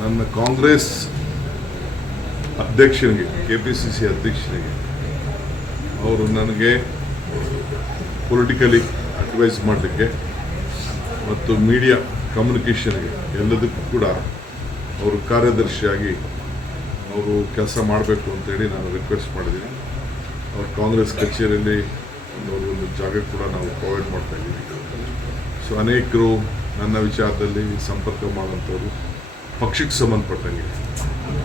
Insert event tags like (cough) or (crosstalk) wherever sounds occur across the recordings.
ನನ್ನ ಕಾಂಗ್ರೆಸ್ ಅಧ್ಯಕ್ಷನಿಗೆ K P C C ಅಧ್ಯಕ್ಷನಿಗೆ, ಅವರು ನನಗೆ ಪೊಲಿಟಿಕಲಿ ಅಡ್ವೈಸ್ ಮಾಡಲಿಕ್ಕೆ ಮತ್ತು ಮೀಡಿಯಾ ಕಮ್ಯುನಿಕೇಷನ್ಗೆ ಎಲ್ಲದಕ್ಕೂ ಕೂಡ ಅವರು ಕಾರ್ಯದರ್ಶಿಯಾಗಿ ಅವರು ಕೆಲಸ ಮಾಡಬೇಕು ಅಂತೇಳಿ ನಾನು ರಿಕ್ವೆಸ್ಟ್ ಮಾಡಿದ್ದೀನಿ. ಅವ್ರ ಕಾಂಗ್ರೆಸ್ ಕಚೇರಿಯಲ್ಲಿ ಒಂದು ಒಂದು ಜಾಗ ಕೂಡ ನಾವು ಪ್ರೊವೈಡ್ ಮಾಡ್ತಾ ಇದ್ದೀವಿ. ಸೊ ಅನೇಕರು ನನ್ನ ವಿಚಾರದಲ್ಲಿ ಸಂಪರ್ಕ ಮಾಡುವಂಥವ್ರು ಪಕ್ಷಕ್ಕೆ ಸಂಬಂಧಪಟ್ಟಂಗೆ.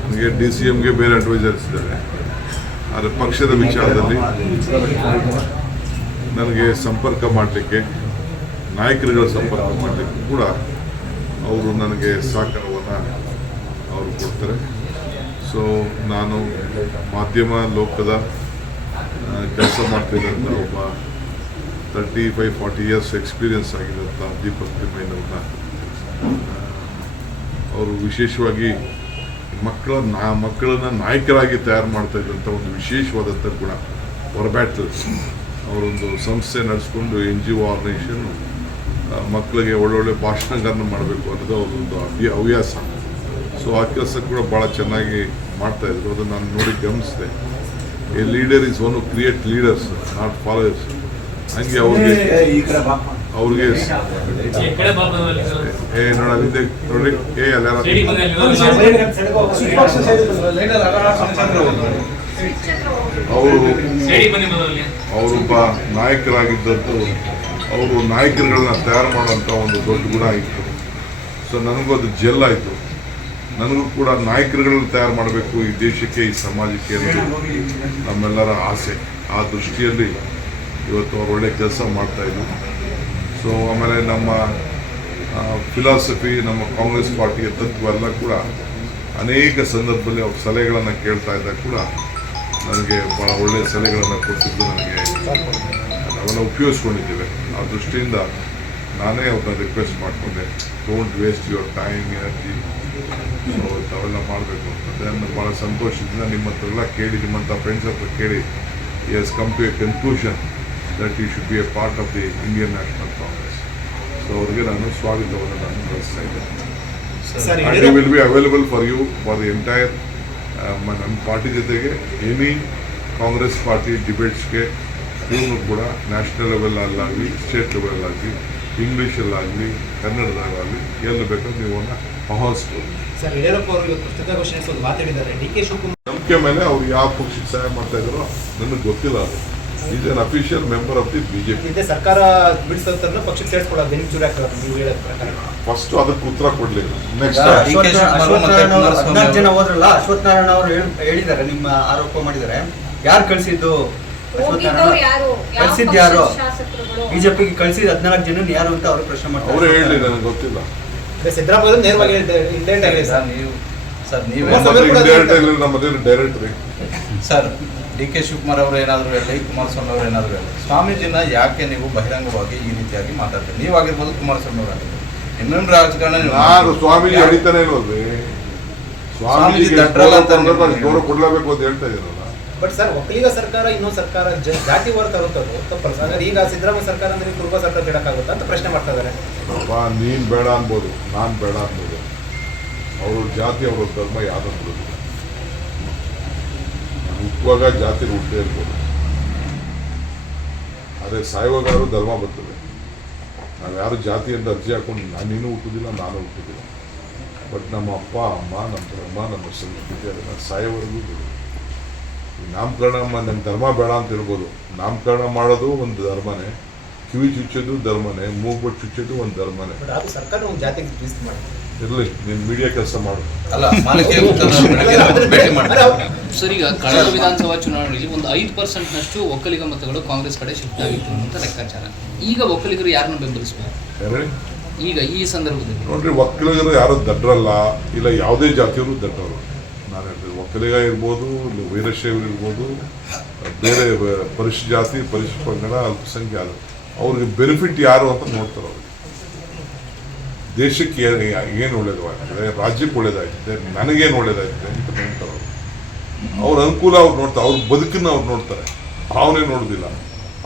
ನನಗೆ ಡಿ ಸಿ ಎಮ್ಗೆ ಬೇರೆ ಅಡ್ವೈಸರ್ಸ್ ಇದ್ದಾರೆ. ಆದರೆ ಪಕ್ಷದ ವಿಚಾರದಲ್ಲಿ ನನಗೆ ಸಂಪರ್ಕ ಮಾಡಲಿಕ್ಕೆ, ನಾಯಕರುಗಳ ಸಂಪರ್ಕ ಮಾಡಲಿಕ್ಕೆ ಕೂಡ ಅವರು ನನಗೆ ಸಹಕಾರವನ್ನು ಅವರು ಕೊಡ್ತಾರೆ. ಸೊ ನಾನು ಮಾಧ್ಯಮ ಲೋಕದ ಕೆಲಸ ಮಾಡ್ತಿದ್ದಂಥ ಒಬ್ಬ thirty five forty years experience ಆಗಿರೋಂಥ ದೀಪಕ್ ತಿಮ್ಮಯ್ಯನವ್ರನ್ನ ಅವರು ವಿಶೇಷವಾಗಿ ಮಕ್ಕಳ ನಾ ಮಕ್ಕಳನ್ನ ನಾಯಕರಾಗಿ ತಯಾರು ಮಾಡ್ತಾ ಇದ್ದಂಥ ಒಂದು ವಿಶೇಷವಾದಂಥ ಗುಣ ಹೊರಬ್ಯಾಟ್ಲ್ ಅವರೊಂದು ಸಂಸ್ಥೆ ನಡೆಸ್ಕೊಂಡು ಎನ್ ಜಿ ಒ ಆರ್ಗನೈಸೇಷನ್ ಮಕ್ಕಳಿಗೆ ಒಳ್ಳೊಳ್ಳೆ ಭಾಷಣಗಳನ್ನು ಮಾಡಬೇಕು ಅನ್ನೋದು ಅವರೊಂದು ಅಭ್ಯ ಹವ್ಯಾಸ. ಸೊ ಆ ಕೆಲಸ ಕೂಡ ಭಾಳ ಚೆನ್ನಾಗಿ ಮಾಡ್ತಾ ಇದ್ರು. ಅದನ್ನು ನಾನು ನೋಡಿ ಗಮನಿಸಿದೆ. A leader is one create leaders not followers ಹಂಗೆ ಅವ್ರಿಗೆ ಅವ್ರಿಗೆ ಈ ಕಡೆ ಭಾಗದಲ್ಲಿ ಏ ನೋಡ ನೋಡ್ರಿ. ನೋಡಿ ಏ ಅಲ್ಲ ಅವರು ಅವರೊಬ್ಬ ನಾಯಕರಾಗಿದ್ದದ್ದು ಅವರು ನಾಯಕರುಗಳನ್ನ ತಯಾರು ಮಾಡುವಂತ ಒಂದು ದೊಡ್ಡ ಗುಣ ಇತ್ತು. ಸೊ ನನಗೂ ಅದು ಜೆಲ್ ಆಯಿತು. ನನಗೂ ಕೂಡ ನಾಯಕರುಗಳನ್ನ ತಯಾರು ಮಾಡಬೇಕು ಈ ದೇಶಕ್ಕೆ ಈ ಸಮಾಜಕ್ಕೆ ಅನ್ನೋದು ನಮ್ಮೆಲ್ಲರ ಆಸೆ. ಆ ದೃಷ್ಟಿಯಲ್ಲಿ ಇವತ್ತು ಅವ್ರು ಒಳ್ಳೆ ಕೆಲಸ ಮಾಡ್ತಾಯಿದ್ರು ಸೊ ಆಮೇಲೆ ನಮ್ಮ ಫಿಲಾಸಫಿ ನಮ್ಮ ಕಾಂಗ್ರೆಸ್ ಪಾರ್ಟಿಯ ತತ್ವ ಕೂಡ ಅನೇಕ ಸಂದರ್ಭದಲ್ಲಿ ಅವ್ರ ಸಲಹೆಗಳನ್ನು ಕೇಳ್ತಾ ಇದ್ದಾಗ ಕೂಡ ನನಗೆ ಭಾಳ ಒಳ್ಳೆಯ ಸಲಹೆಗಳನ್ನು ಕೊಟ್ಟಿದ್ದು ನನಗೆ ನಾವೆಲ್ಲ ಉಪಯೋಗಿಸ್ಕೊಂಡಿದ್ದೇವೆ. ಆ ದೃಷ್ಟಿಯಿಂದ ನಾನೇ ಅವ್ರನ್ನ ರಿಕ್ವೆಸ್ಟ್ ಮಾಡಿಕೊಂಡೆ. Don't waste your time energy so ತಾವೆಲ್ಲ ಮಾಡಬೇಕು ಅಂತ. ಅದನ್ನು ಭಾಳ ಸಂತೋಷದಿಂದ ನಿಮ್ಮ ಹತ್ರ ಎಲ್ಲ ಕೇಳಿ, ನಿಮ್ಮಂಥ ಫ್ರೆಂಡ್ಸ್ ಹತ್ರ ಕೇಳಿ as come to a conclusion that you should be a part of the Indian National Congress so ಅವರಿಗೆ ನಾನು ಸ್ವಾಗತವನ್ನು ನಾನು ಕಳಿಸ್ತಾ ಇದ್ದೇನೆ. Will be available for you for the entire ನಮ್ಮ ಪಾರ್ಟಿ ಜೊತೆಗೆ ಎನಿ ಕಾಂಗ್ರೆಸ್ ಪಾರ್ಟಿ ಡಿಬೇಟ್ಸ್ಗೆ ಇವನು ಕೂಡ ನ್ಯಾಷನಲ್ ಲೆವೆಲಲ್ಲಾಗಲಿ ಸ್ಟೇಟ್ ಲೆವೆಲಲ್ಲಾಗಲಿ ಇಂಗ್ಲೀಷಲ್ಲಾಗಲಿ ಕನ್ನಡದಾಗಲಿ ಎಲ್ಲಿ ಬೇಕಾದ್ರೂ ನೀವು ಆಹ್ವಾನಿಸ್ಬೋದು ಸರ್ ಯಡಿಯೂರಪ್ಪ ಅವರು ಪ್ರಸ್ತುತ ಪತ್ರಿಕಾಗೋಷ್ಠಿ ನಡೆಸಿ ಒಂದು ಮಾತಾಡಿದ್ದಾರೆ. ಡಿ ಕೆ ಶಿವಕುಮಾರ್ ನಂಬಿಕೆ ಮೇಲೆ ಅವ್ರು ಯಾವ ಪಕ್ಷಕ್ಕೆ ಸಹಾಯ ಮಾಡ್ತಾ ಇದ್ದಾರೋ ನನಗೆ ಗೊತ್ತಿಲ್ಲ ಅದು. Is an official member of the BJP ಇದೆ ಸರ್ಕಾರ ಬಿಡಿಸೋದನ್ನ ಪಕ್ಷಕ್ಕೆ ಸೇರಿಸ್ಕೊಳ್ಳೋದು ಚೂರಿ ನೀವು ಹೇಳೋದ್ ಪ್ರಕಾರ. ಫಸ್ಟ್ ಅದಕ್ಕೆ ಉತ್ತರ ಕೊಡ್ಲಿಲ್ಲ. ನೆಕ್ಸ್ಟ್ ಅವರು ಹದಿನಾಲ್ಕು ಜನ ಅವರು- ಹೋದ್ರಲ್ಲ ಅಶ್ವತ್ಥನಾರಾಯಣ ಅವರು ಹೇಳ್- ಹೇಳಿದ್ದಾರೆ ನಿಮ್ಮ ಆರೋಪ ಮಾಡಿದ್ದಾರೆ. ಯಾರು ಕಳಿಸಿದ್ದು? ಹೋಗಿದ್ದವ್ರು ಯಾರು? ಯಾವ ಯಾರು? ಬಿಜೆಪಿಗೆ ಕಳಿಸಿದ ಹದಿನಾಲ್ಕು ಜನ ಯಾರು ಅಂತ ಅವರು ಪ್ರಶ್ನೆ ಮಾಡ್ತಾರೆ ಹೇಳಿ ಮಾಡ್ತಾರೆ ನನಗೆ ಗೊತ್ತಿಲ್ಲ. ಸಿದ್ದರಾಮಯ್ಯ ನೇರವಾಗಿ ಆಗಿದೆ ಸರ್ ನೀವು ಸರ್ ನೀವೇ ನಮ್ಮದೇನು ಡೈರೆಕ್ಟ್ ರೀ. ಸರ್ ಡಿ ಕೆ ಶಿವಕುಮಾರ್ ಅವರು ಏನಾದರೂ ಹೇಳಿ ಕುಮಾರಸ್ವಾಮಿ ಅವರು ಏನಾದರೂ ಹೇಳಿ ಸ್ವಾಮೀಜಿನ ಯಾಕೆ ನೀವು ಬಹಿರಂಗವಾಗಿ ಈ ರೀತಿಯಾಗಿ ಮಾತಾಡ್ತೀರಿ? ನೀವಾಗಿರ್ಬೋದು ಕುಮಾರಸ್ವಾಮಿ ಅವರಾಗಿರ್ಬೋದು ಇನ್ನೊಂದು ರಾಜಕಾರಣ ನೀವು ನಾನು ಸ್ವಾಮೀಜಿ ಹಿಡಿತಾನೆ ಇಲ್ವಲ್ರಿ ಸ್ವಾಮೀಜಿ ದಟ್ರಲ್ಲ ಅಂತ ಗೌರವ ಕೊಡಲೇಬೇಕು ಅಂತ ಹೇಳ್ತಾ ಇದ್ರಲ್ಲ ಬಟ್ ಸರ್ ಒಕ್ಕಲಿಗ ಸರ್ಕಾರ ಇನ್ನೊಂದು ಸರ್ಕಾರ ಜಾತಿ ವಾರ ತರುತ್ತದು ತಪ್ಪಲ್ಲ ಸರ್ ಹಾಗಾದ್ರೆ ಈಗ ಸಿದ್ದರಾಮಯ್ಯ ಸರ್ಕಾರ ಅಂದ್ರೆ ಕುರುಬ ಸರ್ಕಾರ ಹೇಳಕ್ಕಾಗುತ್ತಾ ಅಂತ ಪ್ರಶ್ನೆ ಮಾಡ್ತಾ ಇದ್ದಾರೆ. ಅಪ್ಪ ನೀನ್ ಬೇಡ ಅನ್ಬೋದು ನಾನ್ ಬೇಡ ಅನ್ಬೋದು. ಅವ್ರ ಜಾತಿ ಅವ್ರ ಧರ್ಮ ಯಾವ್ದು ಹುಟ್ಟುವಾಗ ಜಾತಿ ಹುಟ್ಟೇ ಇರ್ಬೋದು. ಆದರೆ ಸಾಯುವಾಗಾರು ಧರ್ಮ ಬರ್ತದೆ. ನಾವು ಯಾರು ಜಾತಿ ಅಂತ ಅರ್ಜಿ ಹಾಕೊಂಡು ನಾನು ನೀನು ಹುಟ್ಟುದಿಲ್ಲ ನಾನು ಹುಟ್ಟುದಿಲ್ಲ. ಬಟ್ ನಮ್ಮ ಅಪ್ಪ ಅಮ್ಮ ನಮ್ಮ ಧರ್ಮ ನಮ್ಮ ಸಂಸ್ಕೃತಿ ಅದನ್ನು ಸಾಯೋವರೆಗೂ ಬಿಡು ಈ ನಾಮಕರಣ ನನ್ನ ಧರ್ಮ ಬೇಡ ಅಂತ ಇರ್ಬೋದು. ನಾಮಕರಣ ಮಾಡೋದು ಒಂದು ಧರ್ಮನೇ. ಕಿವಿ ಚುಚ್ಚೋದು ಧರ್ಮನೇ. ಮೂಗ್ಬಟ್ಟು ಚುಚ್ಚೋದು ಒಂದು ಧರ್ಮನೇ. ಬಟ್ ಅದು ಸರ್ಕಾರ ಒಂದು ಜಾತಿಗೆ ಟ್ವಿಸ್ಟ್ ಮಾಡಿ ಇರಲಿ ನೀನು ಮೀಡಿಯಾ ಕೆಲಸ ಮಾಡು. ಸರ್ ಈಗ ಕಳೆದ ವಿಧಾನಸಭಾ ಚುನಾವಣೆಯಲ್ಲಿ ಒಂದು ಐದು ಪರ್ಸೆಂಟ್ನಷ್ಟು ಒಕ್ಕಲಿಗ ಮತಗಳು ಕಾಂಗ್ರೆಸ್ ಕಡೆ ಶಿಫ್ಟ್ ಆಗಿತ್ತು ಅಂತ ಲೆಕ್ಕಾಚಾರ. ಈಗ ಒಕ್ಕಲಿಗರು ಯಾರನ್ನ ಬೆಂಬಲಿಸಬೇಕು? ಈಗ ಈ ಸಂದರ್ಭದಲ್ಲಿ. ನೋಡ್ರಿ ಒಕ್ಕಲಿಗರು ಯಾರು ದಡ್ಡರಲ್ಲ ಇಲ್ಲ ಯಾವುದೇ ಜಾತಿಯವರು ದಡ್ಡರು ನಾನು ಹೇಳ್ತೀನಿ ಒಕ್ಕಲಿಗ ಇರ್ಬೋದು ಇಲ್ಲ ವೀರಶೈವರು ಇರ್ಬೋದು ಬೇರೆ ಪರಿಶಿಷ್ಟ ಜಾತಿ ಪರಿಶಿಷ್ಟ ಪಂಗಡ ಅಲ್ಪಸಂಖ್ಯಾತ ಅವ್ರಿಗೆ ಬೆನಿಫಿಟ್ ಯಾರು ಅಂತ ನೋಡ್ತಾರೆ ಅವ್ರಿಗೆ ದೇಶಕ್ಕೆ ಏನು ಒಳ್ಳೇದಾಗ್ತದೆ ರಾಜ್ಯಕ್ಕೆ ಒಳ್ಳೇದಾಗ್ತದೆ ನನಗೇನು ಒಳ್ಳೇದಾಗ್ತದೆ ಅಂತ ನೋಡ್ತಾರೆ ಅವರು ಅನುಕೂಲ ಅವ್ರು ನೋಡ್ತಾರೆ ಅವ್ರ ಬದುಕನ್ನ ಅವ್ರು ನೋಡ್ತಾರೆ. ಭಾವನೆ ನೋಡೋದಿಲ್ಲ.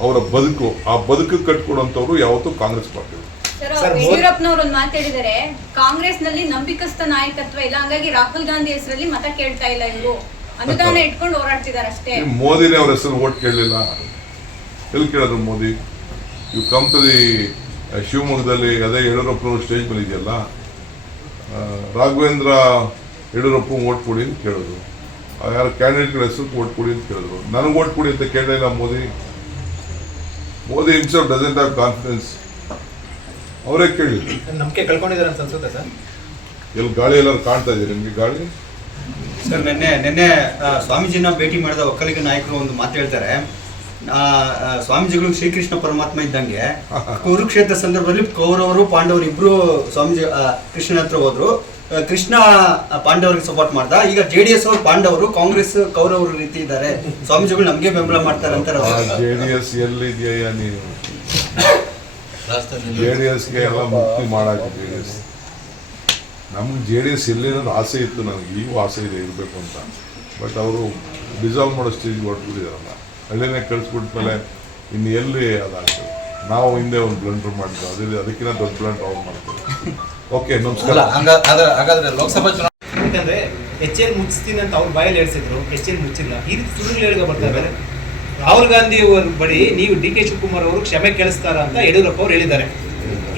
ಅವರ ಬದುಕು ಆ ಬದುಕು ಕಟ್ಕೊಡೋಂಥವ್ರು ಯಾವತ್ತೂ ಕಾಂಗ್ರೆಸ್ ಪಾರ್ಟಿ ಯಡಿಯೂರಪ್ಪನವರು ಒಂದು ಮಾತಾಡಿದರೆ ಕಾಂಗ್ರೆಸ್ನಲ್ಲಿ ನಂಬಿಕಸ್ಥ ನಾಯಕತ್ವ ಇಲ್ಲ ಹಂಗಾಗಿ ರಾಹುಲ್ ಗಾಂಧಿ ಹೆಸರಲ್ಲಿ ಮತ ಕೇಳ್ತಾ ಇಲ್ಲ ಇವರು. ಅನುದಾನ ಇಟ್ಕೊಂಡು ಹೋರಾಡ್ತಿದ್ದಾರೆ ಅಷ್ಟೇ. ಮೋದಿನೇ ಅವ್ರ ಹೆಸರು ಓಟ್ ಕೇಳಲಿಲ್ಲ. ಎಲ್ಲಿ ಕೇಳಿದ್ರು ಮೋದಿ? ಇವು ಕಮ್ ಟು ದಿ ಶಿವಮೊಗ್ಗದಲ್ಲಿ ಅದೇ ಯಡಿಯೂರಪ್ಪನವ್ರು ಸ್ಟೇಜ್ ಮೇಲೆ ಇದೆಯಲ್ಲ ರಾಘವೇಂದ್ರ ಯಡಿಯೂರಪ್ಪ ಓಟ್ ಕೊಡಿ ಅಂತ ಕೇಳಿದ್ರು. ಯಾರು ಕ್ಯಾಂಡಿಡೇಟ್ಗಳ ಹೆಸರು ಓಟ್ ಕೊಡಿ ಅಂತ ಕೇಳಿದ್ರು. ನನಗೆ ಓಟ್ ಕೊಡಿ ಅಂತ ಕೇಳಲಿಲ್ಲ Modi. Modi himself doesn't have confidence ಅವರೇ ಕೇಳಿ. ನಂಬಿಕೆ ಕಳ್ಕೊಂಡಿದ್ದಾರೆ ಅಂತ ಅನ್ಸುತ್ತೆ ಸರ್. ಎಲ್ಲಿ ಗಾಳಿ ಎಲ್ಲರೂ ಕಾಣ್ತಾ ಇದೆ ನಿಮಗೆ ಗಾಳಿ? ಸರ್ ನಿನ್ನೆ ನಿನ್ನೆ ಸ್ವಾಮೀಜಿನ ಭೇಟಿ ಮಾಡಿದ ಒಕ್ಕಲಿಗ ನಾಯಕರು ಒಂದು ಮಾತು ಹೇಳ್ತಾರೆ. ಸ್ವಾಮೀಜಿಗಳು ಶ್ರೀಕೃಷ್ಣ ಪರಮಾತ್ಮ ಇದ್ದಂಗೆ (laughs) ಕುರುಕ್ಷೇತ್ರ ಸಂದರ್ಭದಲ್ಲಿ ಕೌರವರು ಪಾಂಡವರು ಇಬ್ರು ಸ್ವಾಮೀಜಿ ಕೃಷ್ಣನ ಹತ್ರ ಹೋದ್ರು. ಕೃಷ್ಣ ಪಾಂಡವರಿಗೆ ಸಪೋರ್ಟ್ ಮಾಡ್ದ. ಈಗ ಜೆ ಡಿ ಎಸ್ ಅವರು ಪಾಂಡವರು ಕಾಂಗ್ರೆಸ್ ಕೌರವರು ರೀತಿ ಇದ್ದಾರೆ. ಸ್ವಾಮೀಜಿಗಳು ನಮಗೆ ಬೆಂಬಲ ಮಾಡ್ತಾರೆ ಅಂತಾರೆ ಜೆ ಡಿ ಎಸ್ ಎಲ್ಲಿದೆಯಾ ನೀನು ರಾಷ್ಟ್ರದಲ್ಲಿ ಜೆ ಡಿ ಎಸ್ಗೆ ಎಲ್ಲ ಮುಕ್ತಿ ಮಾಡಕ್ಕೆ ಜೆ ಡಿ ಎಸ್ ನಮ್ಗೆ ಜೆ ಡಿ ಎಸ್ ಎಲ್ಲಿರೋದು ಆಸೆ ಇತ್ತು ನನಗೆ ಈಗೂ ಆಸೆ ಇದೆ ಇರಬೇಕು ಅಂತ. ಬಟ್ ಅವರು ಡಿಸಾಲ್ವ್ ಮಾಡೋ ಸ್ಟೇಜ್ ಹೊರಟ್ಬಿಟ್ಟಿದಾರಲ್ಲ ಹಳ್ಳಿನೇ ಕಳಿಸ್ಬಿಟ್ಮೇಲೆ ಇನ್ನು ಎಲ್ಲಿ ಅದಾಗ್ತದೆ? ನಾವು ಹಿಂದೆ ಒಂದು ಬ್ಲಂಡರ್ ಮಾಡಿದ್ವಿ ಅದೇ ಅದಕ್ಕಿಂತ ದೊಡ್ಡ ಬ್ಲಂಡರ್ ಅವ್ರು ಮಾಡ್ತಾರೆ. ಓಕೆ ನಮಸ್ಕಾರ. ಹಂಗ- ಹಾಗಾದ್ರೆ- ಹಾಗಾದ್ರೆ ಲೋಕಸಭಾ ಚುನಾವಣೆ ಯಾಕಂದ್ರೆ ಎಚ್ ಎಲ್ ಮುಚ್ಚಿಸ್ತೀನಿ ಅಂತ ಅವ್ರ ಬಾಯಲ್ಲಿ ಹೇಳ್ಸಿದ್ರು ಎಚ್ ಎಲ್ ಮುಚ್ಚಿಲ್ಲ. ಈ ರೀತಿ ಸುಳ್ಳು ಹೇಳಿದ ಬರ್ತಾ ಇದ್ದಾರೆ ರಾಹುಲ್ ಗಾಂಧಿ ಅವರ ಬಳಿ ನೀವು ಡಿ ಕೆ ಶಿವಕುಮಾರ್ ಅವರು ಕ್ಷಮೆ ಕೇಳಿಸ್ತಾರ ಅಂತ ಯಡಿಯೂರಪ್ಪ ಅವ್ರು ಹೇಳಿದ್ದಾರೆ.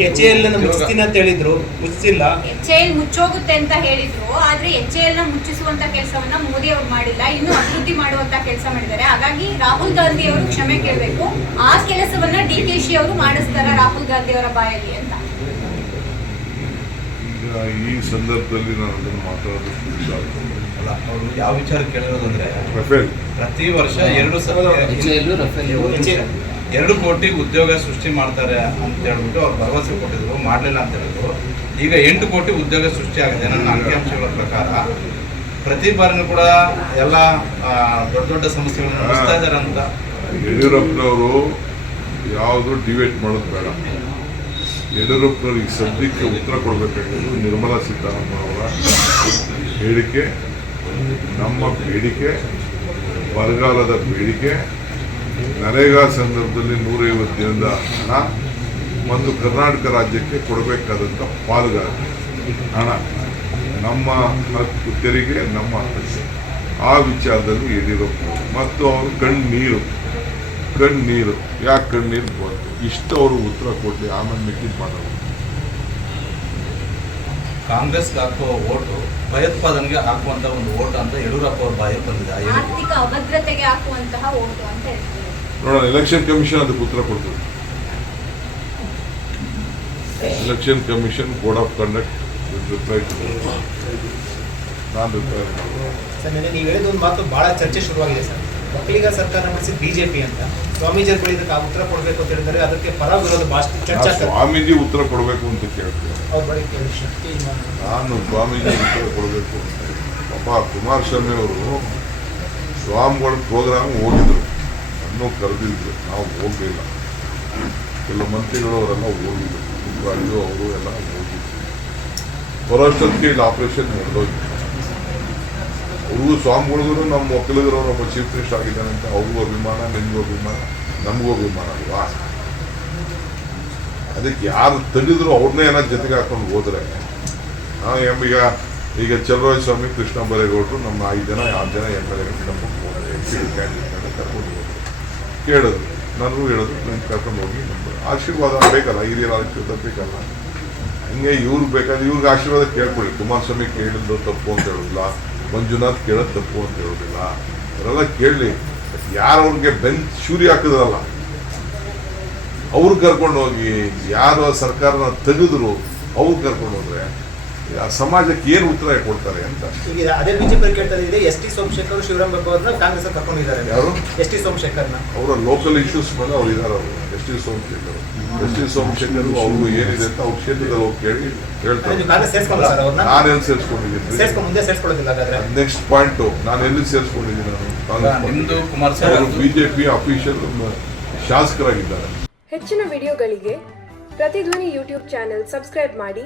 ಎಚ್ ಎಲ್ ಮುಚ್ಚಿಸ್ತೀನಿ ಅಂತ ಹೇಳಿದ್ರು ಮುಚ್ಚಿಲ್ಲ. ಎಚ್ ಎಲ್ ಮುಚ್ಚೋಗುತ್ತೆ ಅಂತ ಹೇಳಿದ್ರು ಆದ್ರೆ ಎಚ್ ಎಲ್ನ ಮುಚ್ಚಿಸುವಂತ ಕೆಲಸವನ್ನ ಮೋದಿ ಅವರು ಮಾಡಿಲ್ಲ ಇನ್ನು ಅಭಿವೃದ್ಧಿ ಮಾಡುವಂತ ಕೆಲಸ ಮಾಡಿದ್ದಾರೆ. ಹಾಗಾಗಿ ರಾಹುಲ್ ಗಾಂಧಿ ಅವರು ಕ್ಷಮೆ ಕೇಳಬೇಕು. ಆ ಕೆಲಸವನ್ನ ಡಿ ಕೆ ಶಿ ಅವರು ಮಾಡಿಸ್ತಾರ ರಾಹುಲ್ ಗಾಂಧಿ ಅವರ ಬಾಯಲ್ಲಿ ಅಂತ. ಈ ಸಂದರ್ಭದಲ್ಲಿ ನಾನು ಅದನ್ನು ಮಾತಾಡೋದಕ್ಕೆ ಇಷ್ಟ ಆಗ್ತದೆ ಅಲ್ಲ ಅವರು ಯಾವ ವಿಚಾರ ಕೇಳಿರೋದು ಅಂದ್ರೆ ರಫೇಲ್. ಪ್ರತಿ ವರ್ಷ ಎರಡು ಸಾವಿರ ಎರಡು ಕೋಟಿ ಉದ್ಯೋಗ ಸೃಷ್ಟಿ ಮಾಡ್ತಾರೆ ಅಂತ ಹೇಳ್ಬಿಟ್ಟು ಅವ್ರು ಭರವಸೆ ಕೊಟ್ಟಿದ್ರು ಮಾಡಲಿಲ್ಲ ಅಂತ ಹೇಳಿದ್ರು. ಈಗ ಎಂಟು ಕೋಟಿ ಉದ್ಯೋಗ ಸೃಷ್ಟಿ ಆಗಿದೆ ನನ್ನ ಅಂಕಿಅಂಶಗಳ ಪ್ರಕಾರ. ಪ್ರತಿ ಬಾರಿನೂ ಕೂಡ ಎಲ್ಲ ದೊಡ್ಡ ದೊಡ್ಡ ಸಮಸ್ಯೆಗಳನ್ನು ನಡೆಸ್ತಾ ಇದ್ದಾರೆ ಅಂತ. ಯಡಿಯೂರಪ್ಪನವರು ಯಾವುದು ಡಿಬೇಟ್ ಮಾಡೋದು ಬೇಡ. ಯಡಿಯೂರಪ್ಪನವ್ರಿಗೆ ಸದ್ಯಕ್ಕೆ ಉತ್ತರ ಕೊಡಬೇಕಾಗಿರೋದು ನಿರ್ಮಲಾ ಸೀತಾರಾಮನ್ ಅವರ ಹೇಳಿಕೆ ನಮ್ಮ ಬೇಡಿಕೆ, ಬರಗಾಲದ ಬೇಡಿಕೆ. ನರೇಗಾ ಸಂದರ್ಭದಲ್ಲಿ ನೂರೈವತ್ತು ದಿನದ ಹಣ ಮತ್ತು ಕರ್ನಾಟಕ ರಾಜ್ಯಕ್ಕೆ ಕೊಡಬೇಕಾದಂಥ ಪಾಲುಗಾರ ಹಣ, ನಮ್ಮ ಹಕ್ಕು ತೆರಿಗೆ, ನಮ್ಮ ಆ ವಿಚಾರದಲ್ಲಿ ಯಡಿಯೂರಪ್ಪನವರು ಮತ್ತು ಅವರು ಕಣ್ಣೀರು. ಕಣ್ಣೀರು ಯಾಕೆ ಕಣ್ಣೀರು ಬಂತು? ಇಷ್ಟು ಅವರು ಉತ್ತರ ಕೊಡಲಿ ಆಮೇಲೆ ಮಿಕ್ಕಿದ್ ಮಾಡೋದು ಕಾಂಗ್ರೆಸ್ಗೆ ಹಾಕುವ ಓಟು ಭಯೋತ್ಪಾದನೆಗೆ ಹಾಕುವಂತ ಒಂದು ಓಟ್ ಅಂತ ಯಡಿಯೂರಪ್ಪ ಅವ್ರ ಬಾಯಲ್ಲಿ ಬಂದಿದೆ. ಆರ್ಥಿಕ ಅಭದ್ರತೆಗೆ ಹಾಕುವಂತಹ ಓಟು ಅಂತ ಹೇಳ್ತಾರೆ ನೋಡೋಣ ಎಲೆಕ್ಷನ್ ಕಮಿಷನ್ ಅದಕ್ಕೆ ಉತ್ತರ ಕೊಡ್ತದೆ. Election commission code of conduct reply ನಾನು ರಿಪ್ಲೈ ಸರ್ ನೀವು ಹೇಳಿದ ಒಂದು ಮಾತು ಭಾಳ ಚರ್ಚೆ ಶುರುವಾಗಿದೆ ಸರ್. ಒಕ್ಕಲಿಗ ಸರ್ಕಾರ ನಡೆಸಿ ಬಿಜೆಪಿ ಅಂತ. ಸ್ವಾಮೀಜಿ ಅವರು ಇದಕ್ಕೆ ಉತ್ತರ ಕೊಡಬೇಕು ಅಂತ ಹೇಳಿದರೆ ಅದಕ್ಕೆ ಪರ ವಿರೋಧ ಭಾಷೆ ಚರ್ಚೆ ಸ್ವಾಮೀಜಿ ಉತ್ತರ ಕೊಡಬೇಕು ಅಂತ ಕೇಳ್ತೀನಿ ಅವ್ರ ಬಳಿ ಕೇಳಿ ಶಕ್ತಿ. ನಾನು ಸ್ವಾಮೀಜಿ ಉತ್ತರ ಕೊಡಬೇಕು ಪಾಪ ಕುಮಾರಸ್ವಾಮಿ ಅವರು ಸ್ವಾಮಿಗಳ ಪ್ರೋಗ್ರಾಮ್ ಹೋಗಿದ್ರು. ಅನ್ನೋ ಕರೆದಿದ್ರು. ನಾವು ಹೋಗಲಿಲ್ಲ ಕೆಲವು ಮಂತ್ರಿಗಳು ಅವರೆಲ್ಲ ಹೋಗಿದ್ರು. ರಾಜು ಅವರು ಎಲ್ಲ ಹೋಗಿದ್ರು. ಬರೋಷ್ಟೊತ್ತಿಗೆ ಇಲ್ಲಿ ಆಪರೇಷನ್ ನಡೆದೋಗಿತ್ತು ಅವ್ರಿಗೂ ಸ್ವಾಮಿಗಳಿಗೂ ನಮ್ಮ ಒಕ್ಕಲಿಗರು ಒಬ್ಬ ಚೀಫ್ ಮಿನಿಸ್ಟರ್ ಆಗಿದ್ದಾನೆ ಅಂತ ಅವ್ರಿಗೂ ಅಭಿಮಾನ, ನಿಮಗೂ ಅಭಿಮಾನ, ನಮಗೂ ಅಭಿಮಾನ ಅಲ್ವಾ? ಅದಕ್ಕೆ ಯಾರು ತೆಗೆದ್ರು ಅವ್ರನ್ನೇ ಏನಾದ್ರು ಜೊತೆಗೆ ಹಾಕೊಂಡು ಹೋದ್ರೆ ಈಗ ಈಗ ಚಲರಾಯ ಸ್ವಾಮಿ, ಕೃಷ್ಣ ಬರೇಗೌಡರು ನಮ್ಮ ಐದು ಜನ, ಆರು ಜನ ಎಂ ಎಲ್ ಎ ಕ್ಯಾಂಡಿಡೇಟ್ಗಳನ್ನ ಕರ್ಕೊಂಡು ಹೋದ್ರು ಕೇಳಿದ್ರು, ನನಗೂ ಹೇಳಿದ್ರು, ನಾನು ಕರ್ಕೊಂಡು ಹೋಗಿ ನಮ್ಮ ಆಶೀರ್ವಾದ ಬೇಕಲ್ಲ, ಹಿರಿಯರ ಆಶೀರ್ವಾದ ಬೇಕಲ್ಲ? ಹಂಗೆ ಇವ್ರಿಗೆ ಬೇಕಾದ್ರೆ ಇವ್ರಿಗೆ ಆಶೀರ್ವಾದ ಕೇಳ್ಕೊಳ್ಳಿ. ಕುಮಾರಸ್ವಾಮಿ ಕೇಳಿದ್ದು ತಪ್ಪು ಅಂತ ಹೇಳೋದಿಲ್ಲ. ಮಂಜುನಾಥ್ ಕೇಳೋದು ತಪ್ಪು ಅಂತ ಹೇಳೋದಿಲ್ಲ. ಅವರೆಲ್ಲ ಕೇಳಲಿ ಯಾರು ಅವ್ರಿಗೆ ಬೆನ್ ಶೂರಿ ಹಾಕಿದ್ರಲ್ಲ, ಅವ್ರು ಕರ್ಕೊಂಡು ಹೋಗಿ ಯಾರು ಸರ್ಕಾರನ ತೆಗೆದ್ರು, ಅವ್ರು ಕರ್ಕೊಂಡು ಹೋದ್ರೆ ಆ ಸಮಾಜಕ್ಕೆ ಏನು ಉತ್ತರ ಕೊಡ್ತಾರೆ ಅಂತ? ಈಗ ಅದೇ ಬಿಜೆಪಿ ಕೇಳ್ತಾ ಇದೆ ಎಸ್ ಟಿ ಸೋಮಶೇಖರ್ ಶಿವರಾಮ್ ಬಾಬು ಅವ್ರನ್ನ ಕಾಂಗ್ರೆಸ್ ಕರ್ಕೊಂಡಿದ್ದಾರೆ. ಯಾರು? ಎಸ್ ಟಿ ಸೋಮಶೇಖರ್ನ. ಅವರ ಲೋಕಲ್ ಇಶ್ಯೂಸ್ ಮೇಲೆ ಅವ್ರು ಇದಾರೆ ಅವರು S T Somashekar S T Somashekar ಅವ್ರಿಗೂ ಏನಿದೆ ಅಂತ ಅವ್ರ ಕ್ಷೇತ್ರದಲ್ಲಿ ಹೋಗಿ ಕೇಳಿ ಹೇಳ್ತಾರೆ. ನಾನು ಎಲ್ಲಿ ಸೇರಿಸ್ಕೊಂಡಿದ್ದೀನಿ? ಸೇರ್ಸ್ಕೊಂಡು ಮುಂದೆ ಸೇರ್ಸ್ಕೊಳ್ಳೋದಿಲ್ಲ ಹಾಗಾದ್ರೆ. ನೆಕ್ಸ್ಟ್ ಪಾಯಿಂಟು ನಾನು ಎಲ್ಲಿ ಸೇರಿಸ್ಕೊಂಡಿದ್ದೀನಿ ನಾನು? ಬಿಜೆಪಿ ಅಫಿಷಿಯಲ್ ಶಾಸಕರಾಗಿದ್ದಾರೆ. ಹೆಚ್ಚಿನ ವಿಡಿಯೋಗಳಿಗೆ ಪ್ರತಿಧ್ವನಿ ಯೂಟ್ಯೂಬ್ ಚಾನೆಲ್ ಸಬ್ಸ್ಕ್ರೈಬ್ ಮಾಡಿ.